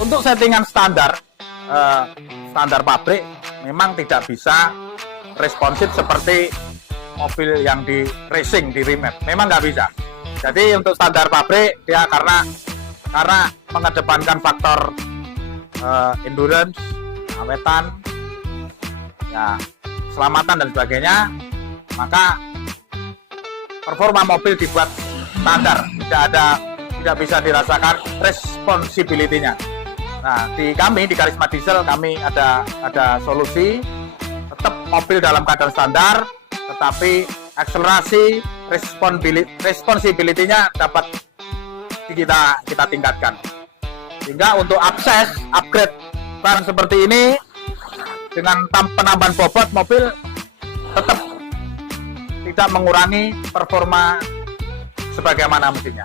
Untuk settingan standar pabrik memang tidak bisa responsif seperti mobil yang di racing, di remap, memang nggak bisa. Jadi untuk standar pabrik dia karena mengedepankan faktor endurance, awetan, ya keselamatan dan sebagainya, maka performa mobil dibuat standar, tidak bisa dirasakan responsibilitynya. Nah, di Kharisma Diesel kami ada solusi, tetap mobil dalam keadaan standar, tetapi akselerasi responsibilitynya dapat kita tingkatkan. Sehingga untuk upgrade ban seperti ini dengan penambahan bobot mobil tetap tidak mengurangi performa sebagaimana mestinya.